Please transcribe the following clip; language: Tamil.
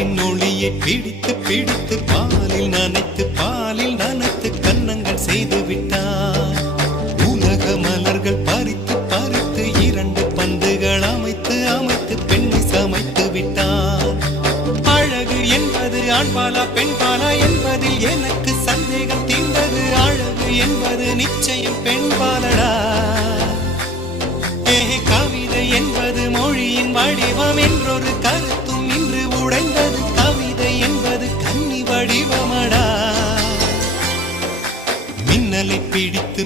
நிலவின் ஒளியை பிடித்து பிடித்து பாலில் நனைத்து கன்னங்கள் செய்து விட்டார். உலக மலர்கள் பறித்து பறித்து 2 பந்துகள் அமைத்து அமைத்து பெண்ணை சமைத்து விட்டார். அழகு என்பது ஆண்பாலா பெண்பாலா என்பதில் எனக்கு சந்தேகம் தீர்ந்தது. அழகு என்பது நிச்சயம் பெண்பாலடா. கவிதை என்பது மொழியின் வடிவம் என்றொரு கருத்தும் இன்று உடைந்தது. கவிதை என்பது கன்னி வடிவமடா. மின்னலை பிடித்து